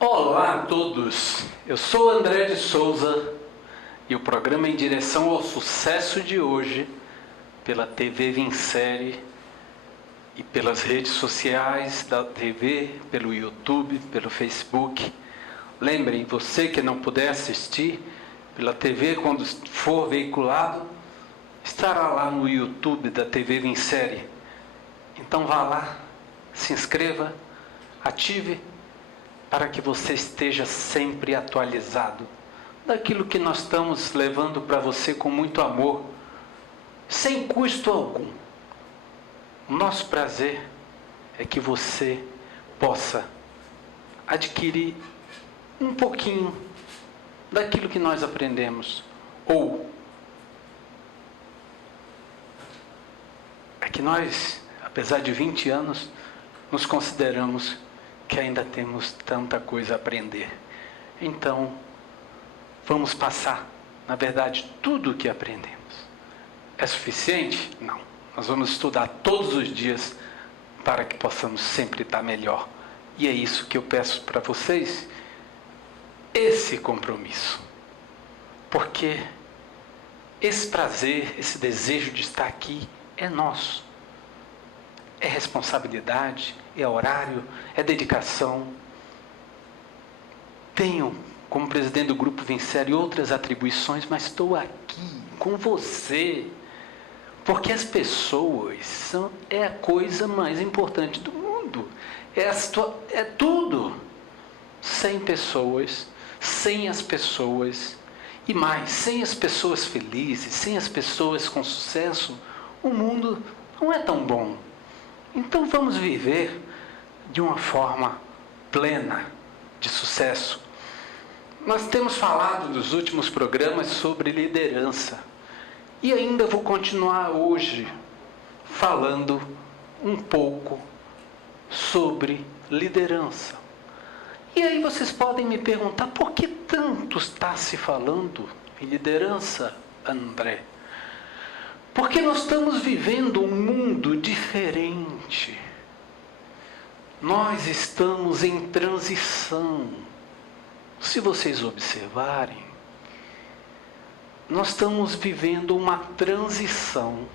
Olá a todos, eu sou André de Souza e o programa Em Direção ao Sucesso de hoje, pela TV Vincere e pelas redes sociais da TV, pelo YouTube, pelo Facebook. Lembrem, você que não puder assistir pela TV quando for veiculado, estará lá no YouTube da TV Vincere. Então vá lá, se inscreva, ative para que você esteja sempre atualizado daquilo que nós estamos levando para você com muito amor, sem custo algum. O nosso prazer é que você possa adquirir um pouquinho daquilo que nós aprendemos, ou é que nós, apesar de 20 anos, nos consideramos que ainda temos tanta coisa a aprender. Então, vamos passar, na verdade, tudo o que aprendemos. É suficiente? Não. Nós vamos estudar todos os dias para que possamos sempre estar melhor. E é isso que eu peço para vocês, esse compromisso. Porque esse prazer, esse desejo de estar aqui é nosso. É responsabilidade, é horário, é dedicação. Tenho, como presidente do Grupo Vincere, outras atribuições, mas estou aqui com você, porque as pessoas é a coisa mais importante do mundo. É tudo. Sem pessoas, sem as pessoas, e mais, sem as pessoas felizes, sem as pessoas com sucesso, o mundo não é tão bom. Então vamos viver de uma forma plena, de sucesso. Nós temos falado nos últimos programas sobre liderança. E ainda vou continuar hoje falando um pouco sobre liderança. E aí vocês podem me perguntar, por que tanto está se falando em liderança, André? Porque nós estamos vivendo um mundo diferente. Nós estamos em transição. Se vocês observarem, nós estamos vivendo uma transição,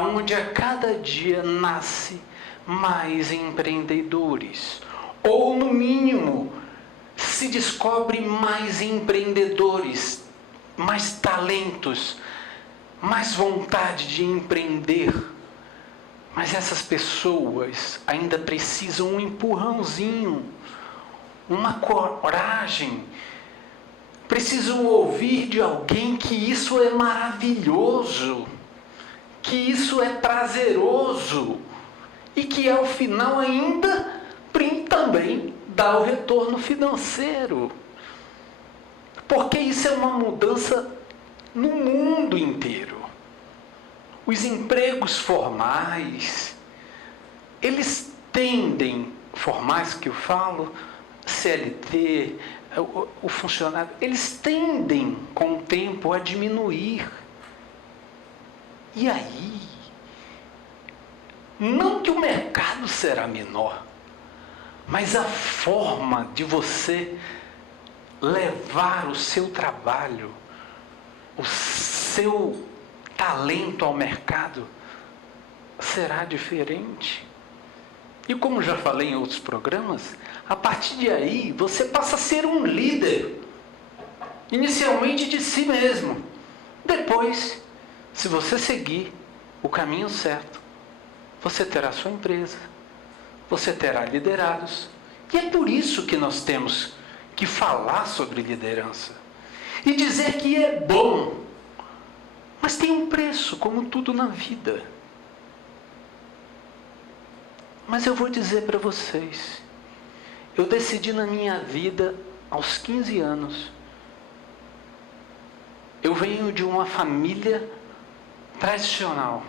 onde a cada dia nasce mais empreendedores. Ou, no mínimo, se descobre mais empreendedores, mais talentos, mais vontade de empreender. Mas essas pessoas ainda precisam um empurrãozinho, uma coragem. Precisam ouvir de alguém que isso é maravilhoso, que isso é prazeroso e que ao final ainda também dá o retorno financeiro. Porque isso é uma mudança no mundo inteiro. Os empregos formais, eles tendem, formais que eu falo, CLT, o funcionário, eles tendem com o tempo a diminuir. E aí, não que o mercado será menor, mas a forma de você levar o seu trabalho, o seu talento ao mercado será diferente. E como já falei em outros programas, a partir de aí você passa a ser um líder, inicialmente de si mesmo. Depois, se você seguir o caminho certo, você terá sua empresa, você terá liderados. E é por isso que nós temos que falar sobre liderança e dizer que é bom, mas tem um preço, como tudo na vida. Mas eu vou dizer para vocês, eu decidi na minha vida, aos 15 anos, eu venho de uma família tradicional,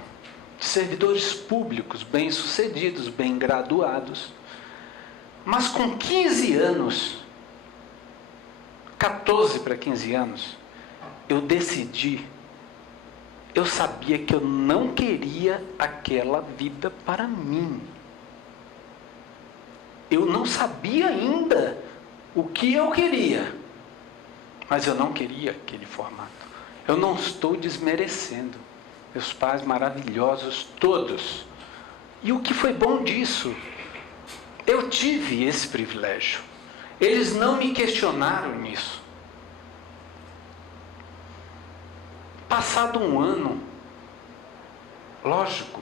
de servidores públicos, bem-sucedidos, bem graduados, mas com 15 anos, 14 para 15 anos, eu decidi, eu sabia que eu não queria aquela vida para mim. Eu não sabia ainda o que eu queria, mas eu não queria aquele formato. Eu não estou desmerecendo meus pais maravilhosos todos. E o que foi bom disso? Eu tive esse privilégio. Eles não me questionaram nisso. Passado um ano, lógico,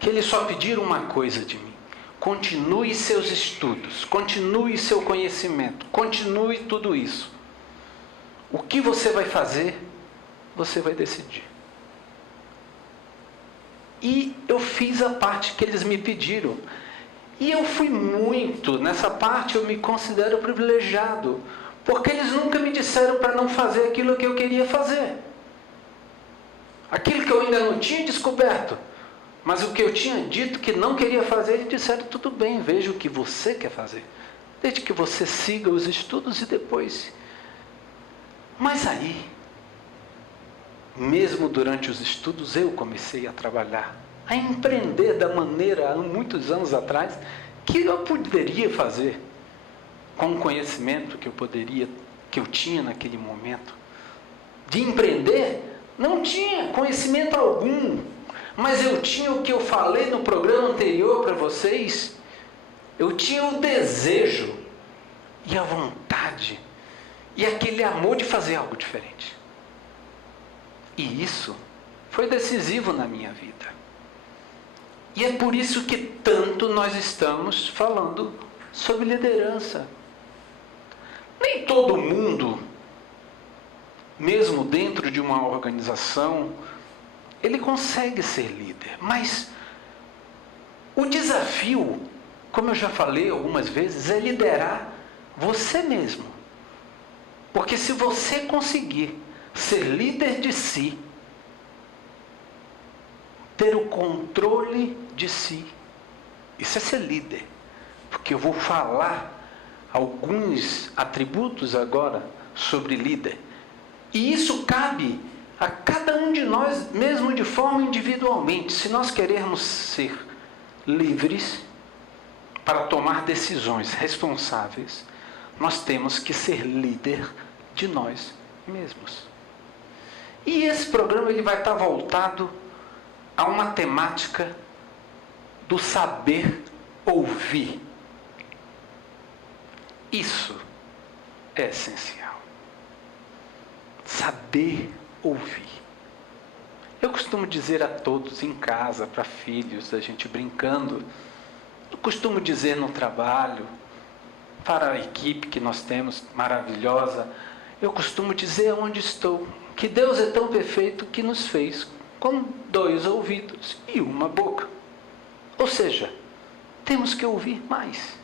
que eles só pediram uma coisa de mim: continue seus estudos, continue seu conhecimento, continue tudo isso. O que você vai fazer, você vai decidir. E eu fiz a parte que eles me pediram. E eu fui muito, nessa parte eu me considero privilegiado, porque eles nunca me disseram para não fazer aquilo que eu queria fazer. Aquilo que eu ainda não tinha descoberto. Mas o que eu tinha dito que não queria fazer, eles disseram: tudo bem, veja o que você quer fazer. Desde que você siga os estudos e depois. Mas aí, mesmo durante os estudos, eu comecei a trabalhar, a empreender da maneira, há muitos anos atrás, que eu poderia fazer, com o conhecimento que eu tinha naquele momento. De empreender, não tinha conhecimento algum, mas eu tinha o que eu falei no programa anterior para vocês. Eu tinha o desejo e a vontade e aquele amor de fazer algo diferente. E isso foi decisivo na minha vida. E é por isso que tanto nós estamos falando sobre liderança. Nem todo mundo, mesmo dentro de uma organização, ele consegue ser líder. Mas o desafio, como eu já falei algumas vezes, é liderar você mesmo. Porque se você conseguir ser líder de si, ter o controle de si, isso é ser líder. Porque eu vou falar alguns atributos agora sobre líder. E isso cabe a cada um de nós, mesmo de forma individualmente. Se nós queremos ser livres para tomar decisões responsáveis, nós temos que ser líder de nós mesmos. E esse programa ele vai estar voltado a uma temática do saber ouvir. Isso é essencial. Saber ouvir. Eu costumo dizer a todos em casa, para filhos, a gente brincando, eu costumo dizer no trabalho, para a equipe que nós temos, maravilhosa, eu costumo dizer onde estou, que Deus é tão perfeito que nos fez com 2 ouvidos e uma boca. Ou seja, temos que ouvir mais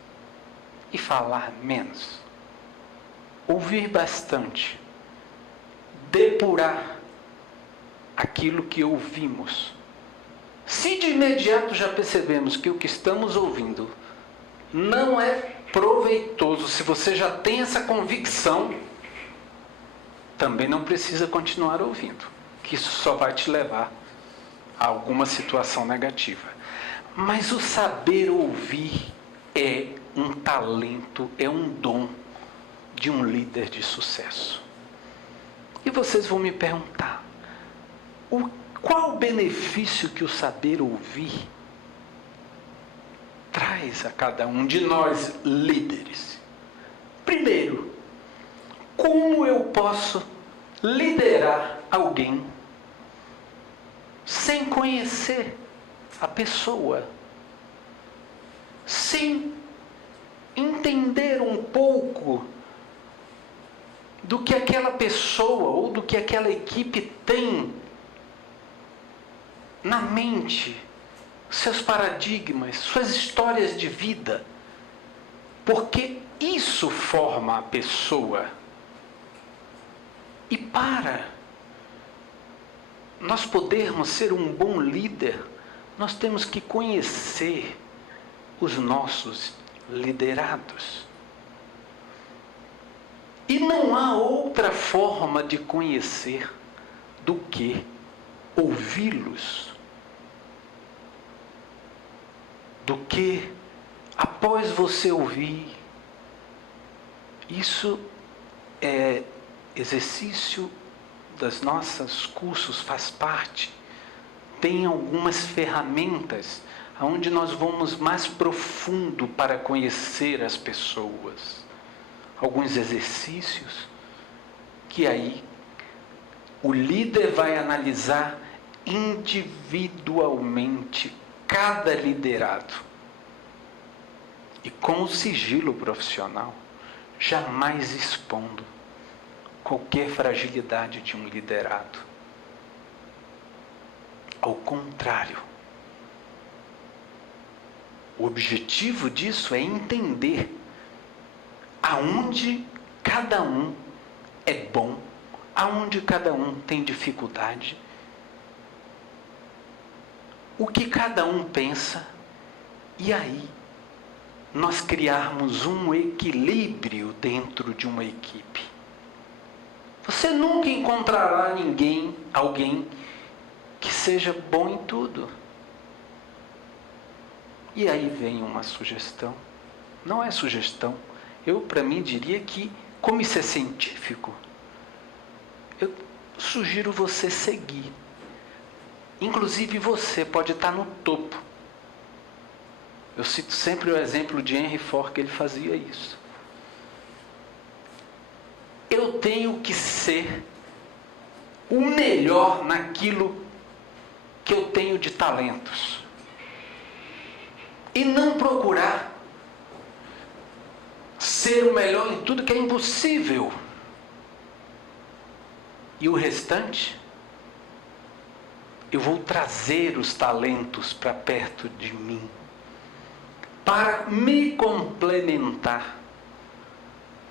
e falar menos. Ouvir bastante. Depurar aquilo que ouvimos. Se de imediato já percebemos que o que estamos ouvindo não é proveitoso, se você já tem essa convicção, também não precisa continuar ouvindo, que isso só vai te levar a alguma situação negativa. Mas o saber ouvir é um talento, é um dom de um líder de sucesso. E vocês vão me perguntar, qual o benefício que o saber ouvir traz a cada um de nós líderes? Primeiro, como eu posso liderar alguém sem conhecer a pessoa, sem entender um pouco do que aquela pessoa ou do que aquela equipe tem na mente, seus paradigmas, suas histórias de vida? Porque isso forma a pessoa. E para nós podermos ser um bom líder, nós temos que conhecer os nossos liderados. E não há outra forma de conhecer do que ouvi-los, do que após você ouvir. Isso é exercício das nossas cursos, faz parte. Tem algumas ferramentas onde nós vamos mais profundo para conhecer as pessoas. Alguns exercícios que aí o líder vai analisar individualmente cada liderado. E com o sigilo profissional, jamais expondo qualquer fragilidade de um liderado. Ao contrário, o objetivo disso é entender aonde cada um é bom, aonde cada um tem dificuldade, o que cada um pensa, e aí nós criarmos um equilíbrio dentro de uma equipe. Você nunca encontrará alguém que seja bom em tudo. E aí vem uma sugestão. Não é sugestão. Eu, para mim, diria que, como isso é científico, eu sugiro você seguir. Inclusive você pode estar no topo. Eu cito sempre o exemplo de Henry Ford, que ele fazia isso. Eu tenho que ser o melhor naquilo que eu tenho de talentos. E não procurar ser o melhor em tudo, que é impossível. E o restante, eu vou trazer os talentos para perto de mim, para me complementar,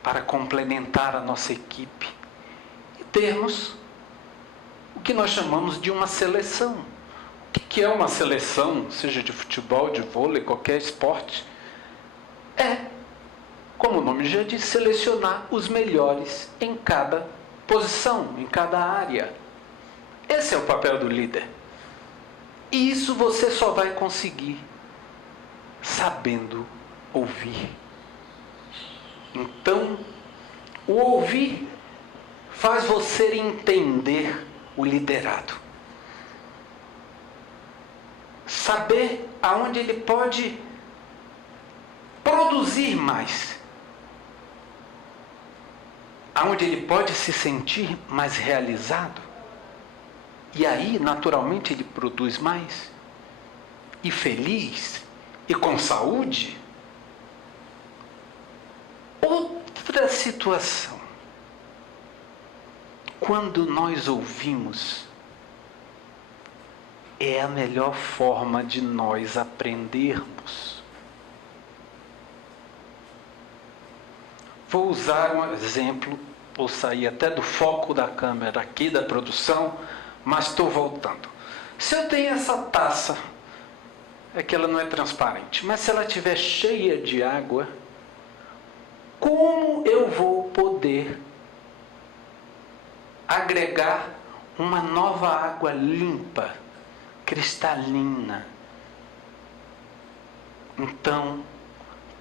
para complementar a nossa equipe e termos o que nós chamamos de uma seleção. O que é uma seleção, seja de futebol, de vôlei, qualquer esporte? É, como o nome já diz, selecionar os melhores em cada posição, em cada área. Esse é o papel do líder. E isso você só vai conseguir sabendo ouvir. Então, o ouvir faz você entender o liderado. Saber aonde ele pode produzir mais. Aonde ele pode se sentir mais realizado. E aí, naturalmente, ele produz mais. E feliz. E com saúde. Outra situação. Quando nós ouvimos, é a melhor forma de nós aprendermos. Vou usar um exemplo, vou sair até do foco da câmera aqui, da produção, mas estou voltando. Se eu tenho essa taça, é que ela não é transparente, mas se ela estiver cheia de água, como eu vou poder agregar uma nova água limpa, cristalina? Então,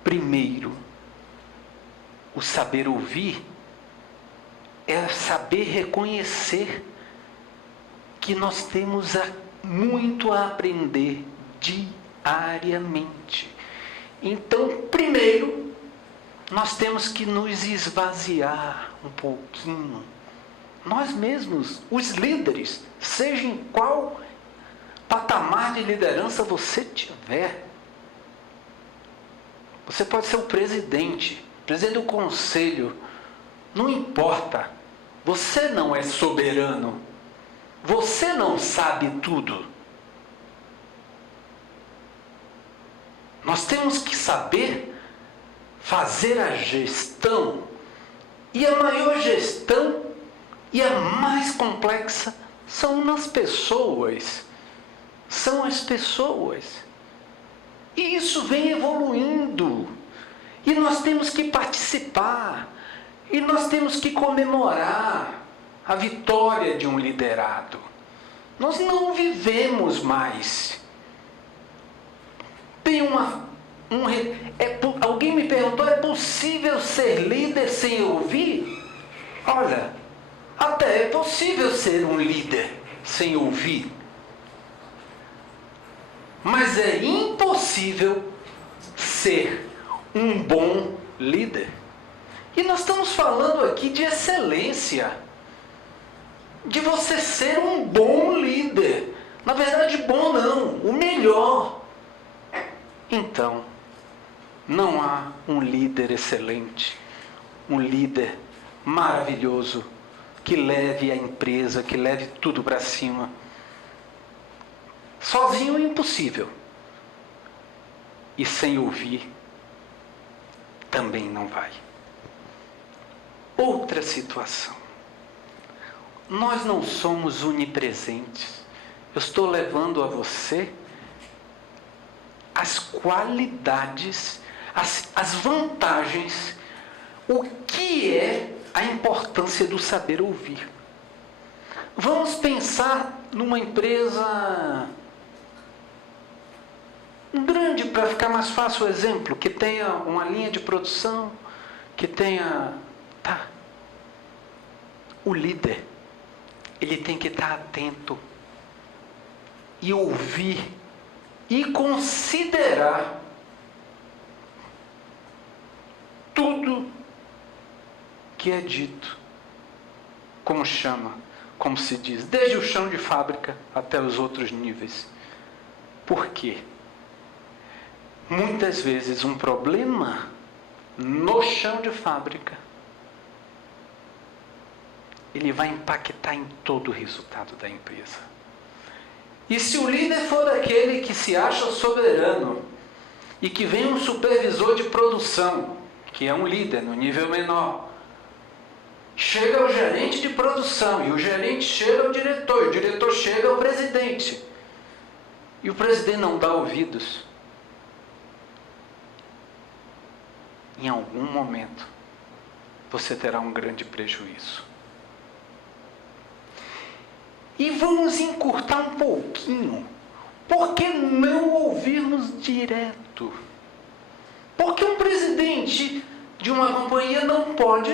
primeiro, o saber ouvir é saber reconhecer que nós temos muito a aprender diariamente. Então, primeiro, nós temos que nos esvaziar um pouquinho. Nós mesmos, os líderes, seja em qual patamar de liderança você tiver. Você pode ser o presidente do conselho, não importa. Você não é soberano. Você não sabe tudo. Nós temos que saber fazer a gestão. E a maior gestão e a mais complexa são nas pessoas. São as pessoas. E isso vem evoluindo. E nós temos que participar. E nós temos que comemorar a vitória de um liderado. Nós não vivemos mais. Tem alguém me perguntou, é possível ser líder sem ouvir? Olha, até é possível ser um líder sem ouvir. Mas é impossível ser um bom líder. E nós estamos falando aqui de excelência. De você ser um bom líder. Na verdade, bom não, o melhor. Então, não há um líder excelente, um líder maravilhoso, que leve a empresa, que leve tudo para cima. Sozinho é impossível. E sem ouvir, também não vai. Outra situação. Nós não somos onipresentes. Eu estou levando a você as qualidades, as vantagens, o que é a importância do saber ouvir. Vamos pensar numa empresa grande, para ficar mais fácil o exemplo, que tenha uma linha de produção, que tenha... O líder, ele tem que estar atento e ouvir e considerar tudo que é dito, como se diz, desde o chão de fábrica até os outros níveis. Por quê? Muitas vezes um problema no chão de fábrica, ele vai impactar em todo o resultado da empresa. E se o líder for aquele que se acha soberano e que vem um supervisor de produção, que é um líder no nível menor, chega o gerente de produção, e o gerente chega ao diretor, e o diretor chega ao presidente, e o presidente não dá ouvidos, em algum momento você terá um grande prejuízo. E vamos encurtar um pouquinho. Por que não ouvirmos direto? Porque um presidente de uma companhia não pode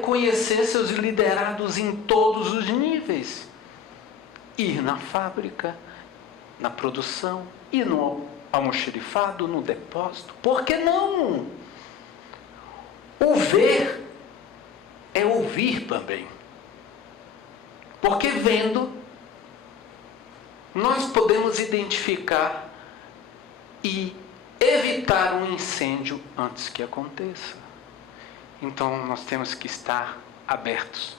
conhecer seus liderados em todos os níveis. Ir na fábrica, na produção, ir no almoxerifado, no depósito. Por que não? O ver é ouvir também. Porque vendo, nós podemos identificar e evitar um incêndio antes que aconteça. Então nós temos que estar abertos,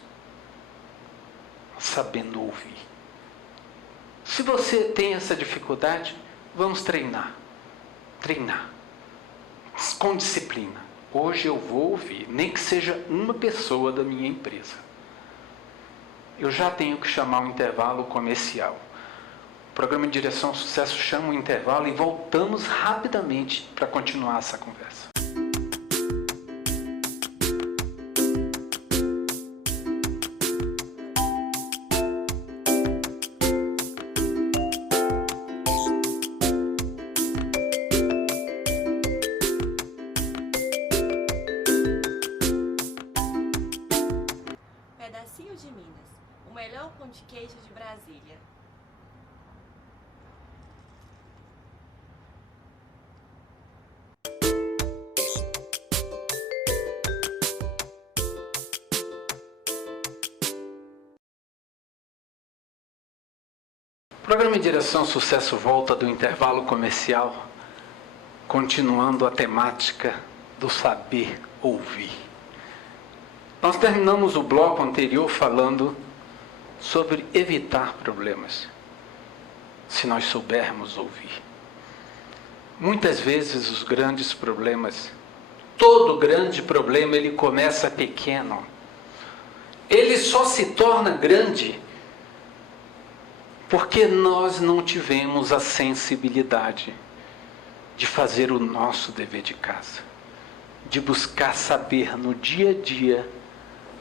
sabendo ouvir. Se você tem essa dificuldade, vamos treinar. Treinar. Com disciplina. Hoje eu vou ouvir, nem que seja uma pessoa da minha empresa. Eu já tenho que chamar um intervalo comercial. O programa de Direção ao Sucesso chama um intervalo e voltamos rapidamente para continuar essa conversa. Pedacinho de Minas, o melhor pão de queijo de Brasília. O programa Direção ao Sucesso volta do intervalo comercial, continuando a temática do saber ouvir. Nós terminamos o bloco anterior falando sobre evitar problemas, se nós soubermos ouvir. Muitas vezes os grandes problemas, todo grande problema, ele começa pequeno. Ele só se torna grande porque nós não tivemos a sensibilidade de fazer o nosso dever de casa, de buscar saber no dia a dia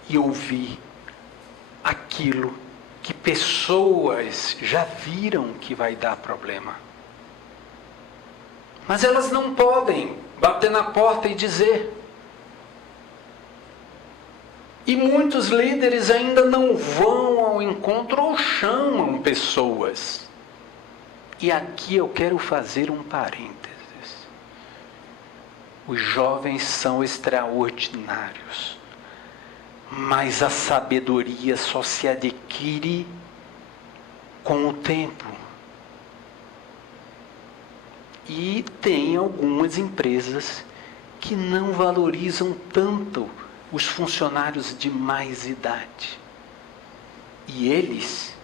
e ouvir aquilo que pessoas já viram que vai dar problema. Mas elas não podem bater na porta e dizer. E muitos líderes ainda não vão ao encontro ou chamam pessoas. E aqui eu quero fazer um parênteses. Os jovens são extraordinários, mas a sabedoria só se adquire com o tempo. E tem algumas empresas que não valorizam tanto os funcionários de mais idade. E eles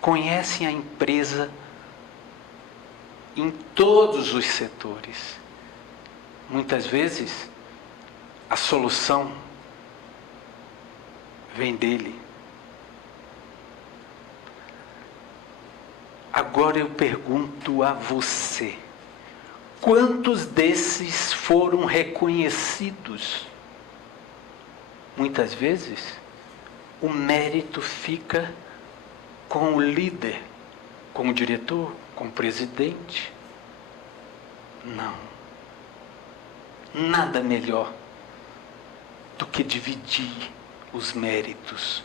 conhecem a empresa em todos os setores. Muitas vezes, a solução vem dele. Agora eu pergunto a você, quantos desses foram reconhecidos? Muitas vezes, o mérito fica com o líder, com o diretor, com o presidente. Não. Nada melhor do que dividir os méritos.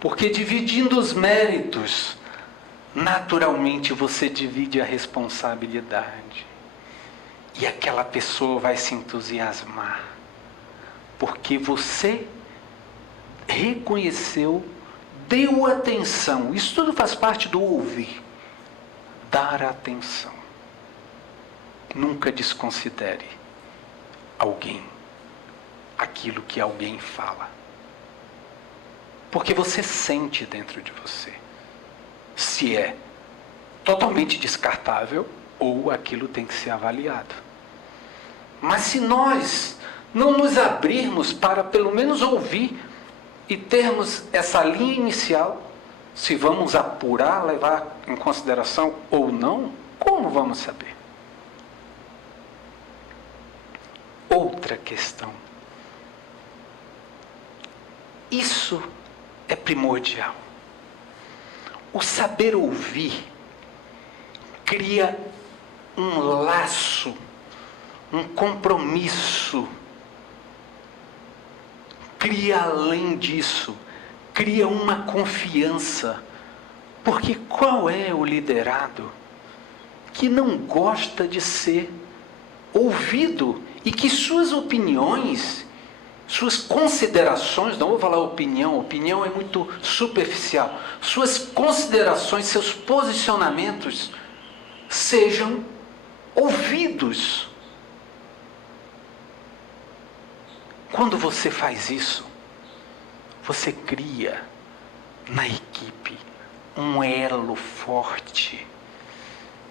Porque dividindo os méritos, naturalmente você divide a responsabilidade. E aquela pessoa vai se entusiasmar. Porque você reconheceu, deu atenção. Isso tudo faz parte do ouvir. Dar atenção. Nunca desconsidere alguém, aquilo que alguém fala. Porque você sente dentro de você se é totalmente descartável ou aquilo tem que ser avaliado. Mas se nós não nos abrirmos para pelo menos ouvir e termos essa linha inicial, se vamos apurar, levar em consideração ou não, como vamos saber? Outra questão. Isso é primordial. O saber ouvir cria um laço, um compromisso. Cria além disso, cria uma confiança. Porque qual é o liderado que não gosta de ser ouvido e que suas opiniões, suas considerações, não vou falar opinião é muito superficial, suas considerações, seus posicionamentos sejam ouvidos. Quando você faz isso, você cria na equipe um elo forte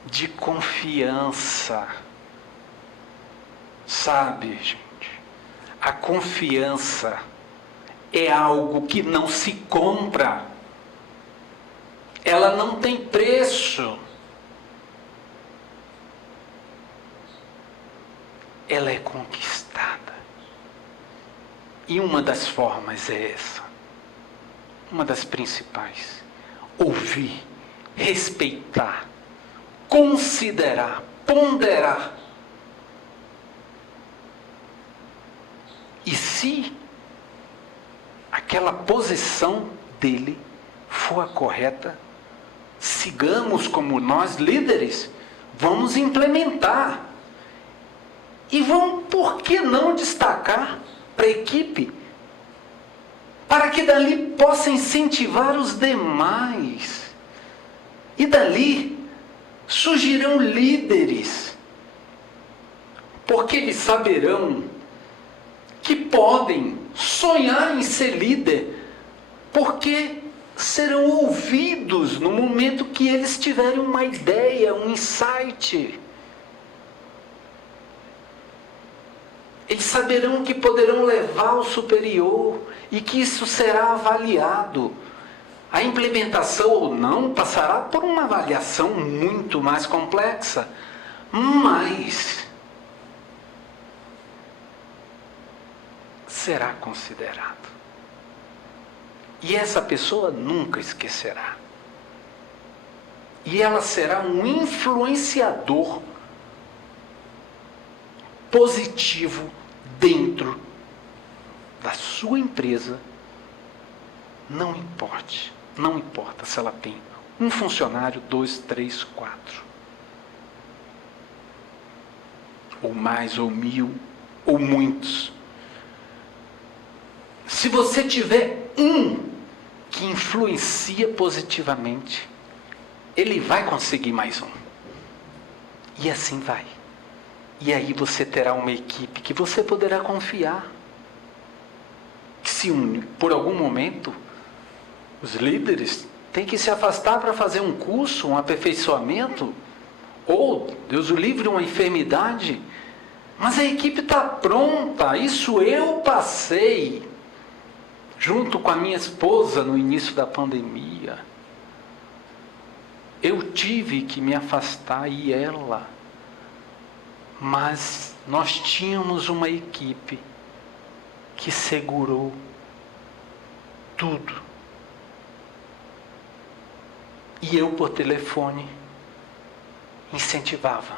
de confiança. Sabe, gente, a confiança é algo que não se compra. Ela não tem preço. Ela é conquistada. E uma das formas é essa. Uma das principais. Ouvir, respeitar, considerar, ponderar. E se aquela posição dele for a correta, sigamos como nós líderes, vamos implementar. E vamos, por que não destacar para a equipe? Para que dali possa incentivar os demais. E dali surgirão líderes. Porque eles saberão que podem sonhar em ser líder, porque serão ouvidos no momento que eles tiverem uma ideia, um insight. Eles saberão que poderão levar ao superior e que isso será avaliado. A implementação ou não passará por uma avaliação muito mais complexa, mas será considerado. E essa pessoa nunca esquecerá. E ela será um influenciador positivo dentro da sua empresa. Não importa se ela tem um funcionário, 2, 3, 4. Ou mais, ou 1000, ou muitos. Se você tiver um que influencia positivamente, ele vai conseguir mais um. E assim vai. E aí você terá uma equipe que você poderá confiar. Que se une. Por algum momento, os líderes têm que se afastar para fazer um curso, um aperfeiçoamento, ou, Deus o livre, uma enfermidade. Mas a equipe está pronta. Isso eu passei junto com a minha esposa no início da pandemia. Eu tive que me afastar e ela. Mas nós tínhamos uma equipe que segurou tudo. E eu, por telefone, incentivava.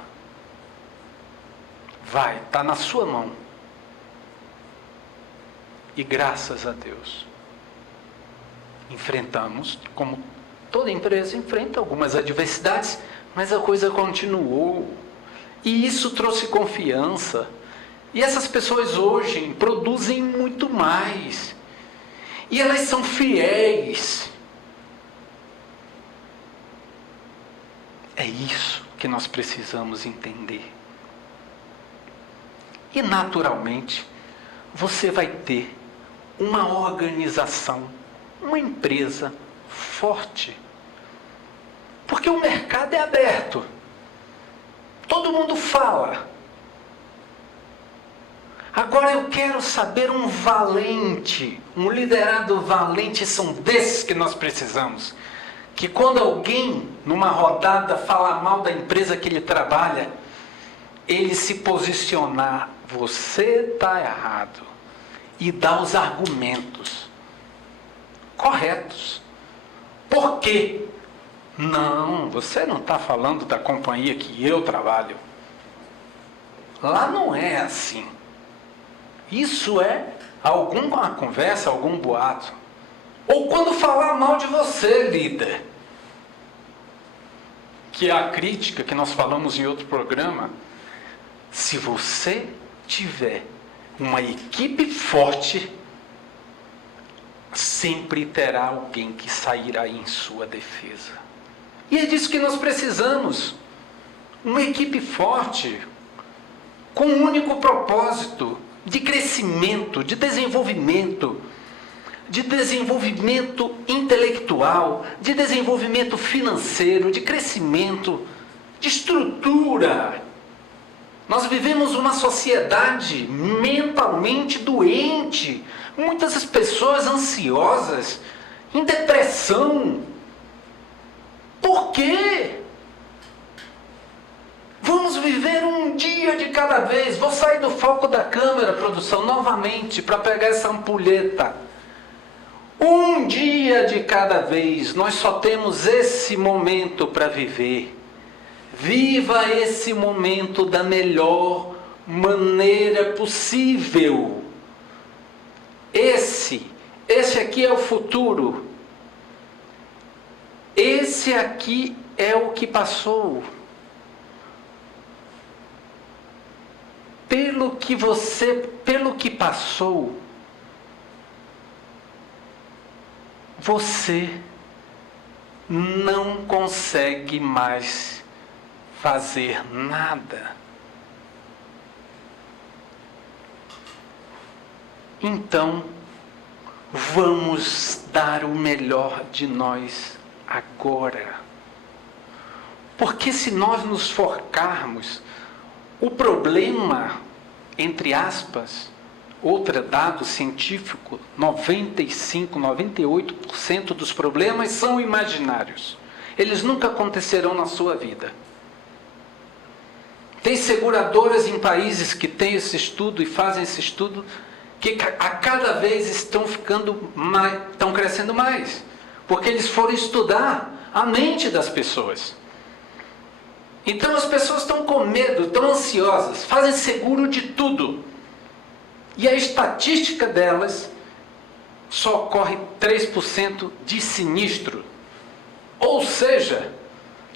Vai, está na sua mão. E graças a Deus, enfrentamos, como toda empresa enfrenta, algumas adversidades, mas a coisa continuou. E isso trouxe confiança. E essas pessoas hoje produzem muito mais. E elas são fiéis. É isso que nós precisamos entender. E naturalmente, você vai ter uma organização, uma empresa forte. Porque o mercado é aberto. Todo mundo fala. Agora eu quero saber um valente, um liderado valente. São desses que nós precisamos. Que quando alguém, numa rodada, fala mal da empresa que ele trabalha, ele se posicionar, você está errado. E dar os argumentos corretos. Por quê? Não, você não está falando da companhia que eu trabalho. Lá não é assim. Isso é alguma conversa, algum boato. Ou quando falar mal de você, líder. Que é a crítica que nós falamos em outro programa. Se você tiver uma equipe forte, sempre terá alguém que sairá em sua defesa. E é disso que nós precisamos. Uma equipe forte, com um único propósito de crescimento, de desenvolvimento intelectual, de desenvolvimento financeiro, de crescimento, de estrutura. Nós vivemos uma sociedade mentalmente doente, muitas pessoas ansiosas, em depressão. Por quê? Vamos viver um dia de cada vez. Vou sair do foco da câmera, produção, novamente, para pegar essa ampulheta. Um dia de cada vez. Nós só temos esse momento para viver. Viva esse momento da melhor maneira possível. Esse aqui é o futuro. Esse aqui é o que passou. Pelo que passou, você não consegue mais fazer nada. Então, vamos dar o melhor de nós agora. Porque se nós nos focarmos, o problema, entre aspas, outro dado científico, 95, 98% dos problemas são imaginários. Eles nunca acontecerão na sua vida. Tem seguradoras em países que têm esse estudo e fazem esse estudo, que a cada vez estão crescendo mais, porque eles foram estudar a mente das pessoas. Então as pessoas estão com medo, estão ansiosas, fazem seguro de tudo. E a estatística delas só ocorre 3% de sinistro. Ou seja,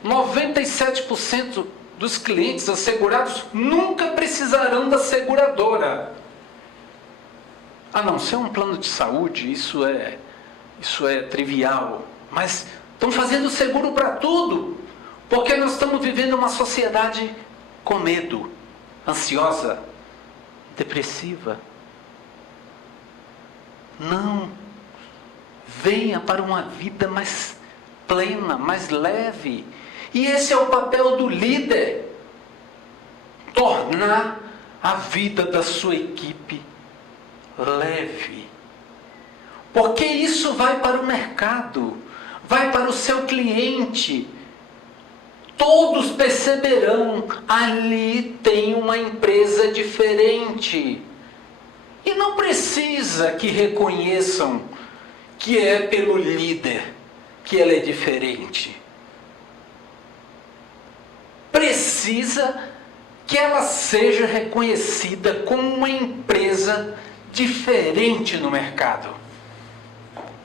97% dos clientes assegurados nunca precisarão da seguradora. A não ser um plano de saúde, isso é trivial. Mas estão fazendo seguro para tudo. Porque nós estamos vivendo uma sociedade com medo, ansiosa, depressiva. Não. Venha para uma vida mais plena, mais leve. E esse é o papel do líder. Tornar a vida da sua equipe leve. Porque isso vai para o mercado, vai para o seu cliente. Todos perceberão, ali tem uma empresa diferente. E não precisa que reconheçam que é pelo líder que ela é diferente. Precisa que ela seja reconhecida como uma empresa diferente no mercado.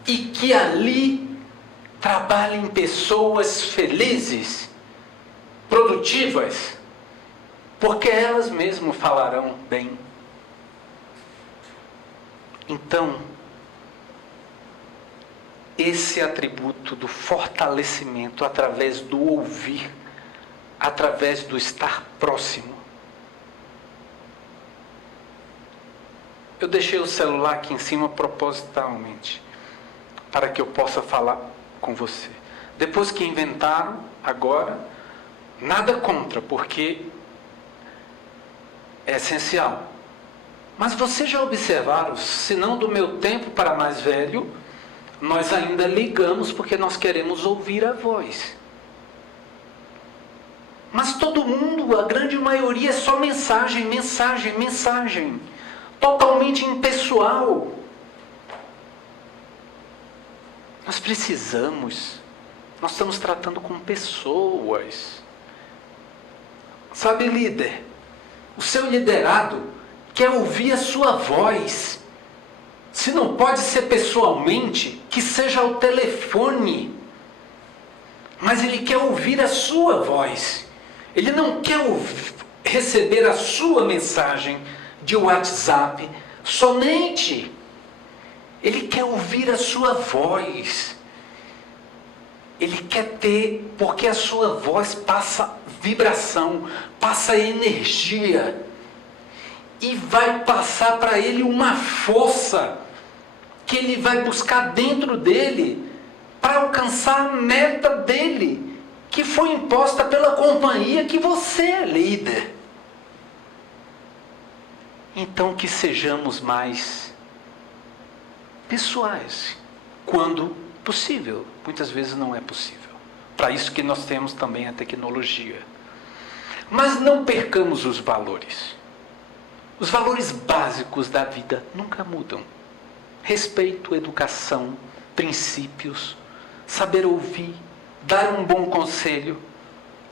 E que ali trabalhem pessoas felizes, produtivas, porque elas mesmas falarão bem. Então, esse atributo do fortalecimento através do ouvir, através do estar próximo. Eu deixei o celular aqui em cima propositalmente, para que eu possa falar com você. Depois que inventaram, agora, nada contra, porque é essencial. Mas vocês já observaram, se não do meu tempo para mais velho, nós ainda ligamos porque nós queremos ouvir a voz. Mas todo mundo, a grande maioria, é só mensagem, mensagem, mensagem. Totalmente impessoal. Nós estamos tratando com pessoas. Sabe, líder, o seu liderado quer ouvir a sua voz. Se não pode ser pessoalmente, que seja ao telefone. Mas ele quer ouvir a sua voz. Ele não quer receber a sua mensagem de WhatsApp somente. Ele quer ouvir a sua voz. Ele quer ter, porque a sua voz passa vibração, passa energia. E vai passar para ele uma força que ele vai buscar dentro dele para alcançar a meta dele, que foi imposta pela companhia que você é líder. Então que sejamos mais pessoais, quando possível. Muitas vezes não é possível. Para isso que nós temos também a tecnologia. Mas não percamos os valores. Os valores básicos da vida nunca mudam. Respeito, educação, princípios, saber ouvir, dar um bom conselho.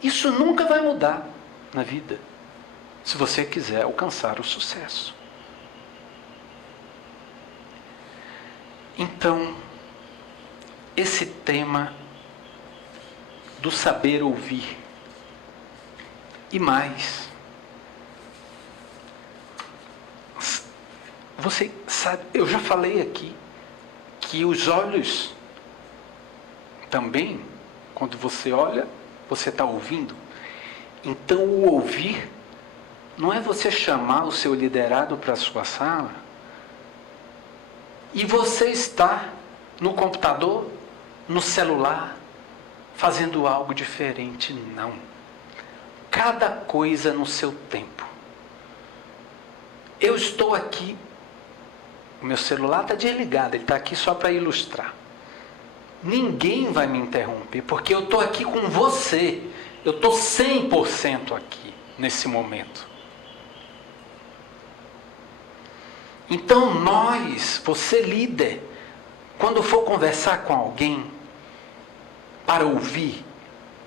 Isso nunca vai mudar na vida, se você quiser alcançar o sucesso. Então, esse tema do saber ouvir e mais. Você sabe, eu já falei aqui que os olhos também, quando você olha, você está ouvindo. Então o ouvir não é você chamar o seu liderado para a sua sala e você está no computador, no celular, fazendo algo diferente. Não. Cada coisa no seu tempo. Eu estou aqui, o meu celular está desligado, ele está aqui só para ilustrar. Ninguém vai me interromper, porque eu estou aqui com você. Eu estou 100% aqui, nesse momento. Então você líder, quando for conversar com alguém, para ouvir,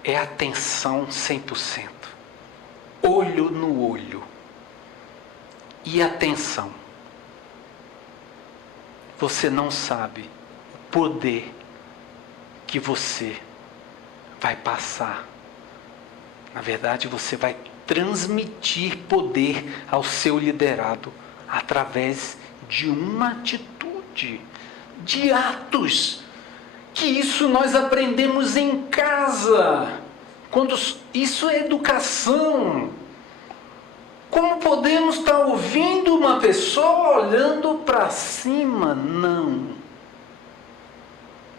é atenção 100%. Olho no olho. E atenção. Você não sabe o poder que você vai passar. Na verdade, você vai transmitir poder ao seu liderado através de uma atitude, de atos. Que isso nós aprendemos em casa. Isso é educação. Como podemos estar ouvindo uma pessoa olhando para cima? Não.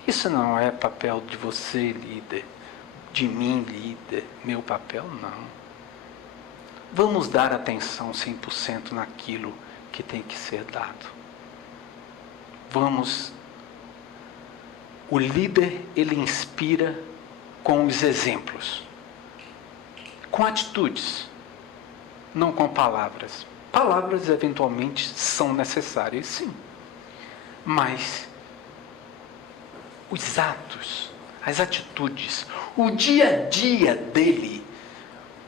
Isso não é papel de você, líder, de mim, líder, meu papel, não. Vamos dar atenção 100% naquilo que tem que ser dado. O líder, ele inspira com os exemplos, com atitudes, não com palavras. Palavras eventualmente são necessárias, sim. Mas os atos, as atitudes, o dia a dia dele.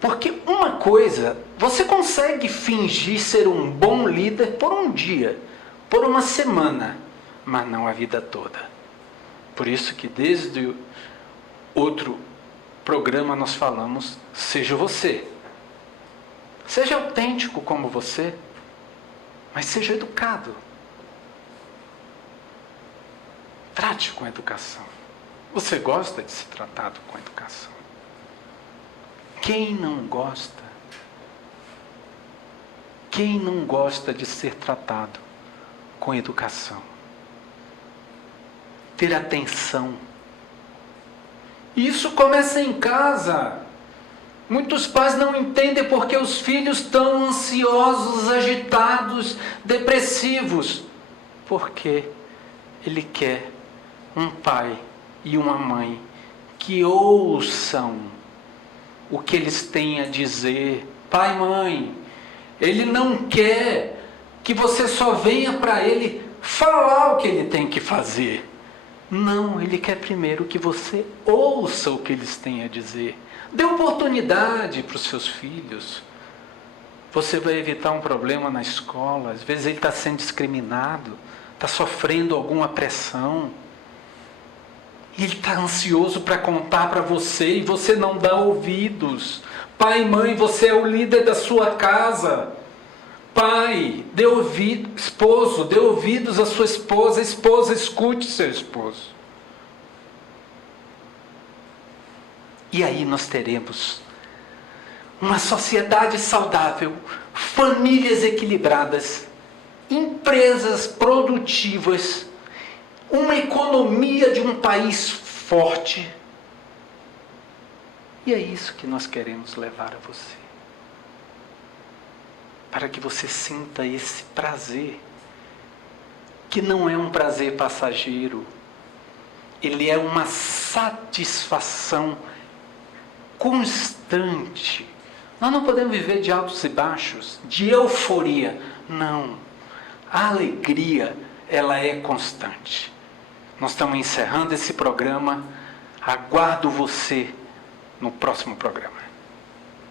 Porque uma coisa, você consegue fingir ser um bom líder por um dia, por uma semana, mas não a vida toda. Por isso que desde outro programa nós falamos, seja você. Seja autêntico como você, mas seja educado. Trate com educação. Você gosta de ser tratado com educação? Quem não gosta? Quem não gosta de ser tratado com educação? Ter atenção. Isso começa em casa. Muitos pais não entendem porque os filhos estão ansiosos, agitados, depressivos. Porque ele quer um pai e uma mãe que ouçam o que eles têm a dizer. Pai, mãe, ele não quer que você só venha para ele falar o que ele tem que fazer. Não, ele quer primeiro que você ouça o que eles têm a dizer. Dê oportunidade para os seus filhos. Você vai evitar um problema na escola. Às vezes ele está sendo discriminado, está sofrendo alguma pressão. E ele está ansioso para contar para você e você não dá ouvidos. Pai e mãe, você é o líder da sua casa. Pai, dê ouvido, esposo, dê ouvidos à sua esposa. Esposa, escute seu esposo. E aí nós teremos uma sociedade saudável, famílias equilibradas, empresas produtivas, uma economia de um país forte. E é isso que nós queremos levar a você. Para que você sinta esse prazer, que não é um prazer passageiro, ele é uma satisfação constante. Nós não podemos viver de altos e baixos, de euforia. Não. A alegria, ela é constante. Nós estamos encerrando esse programa. Aguardo você no próximo programa.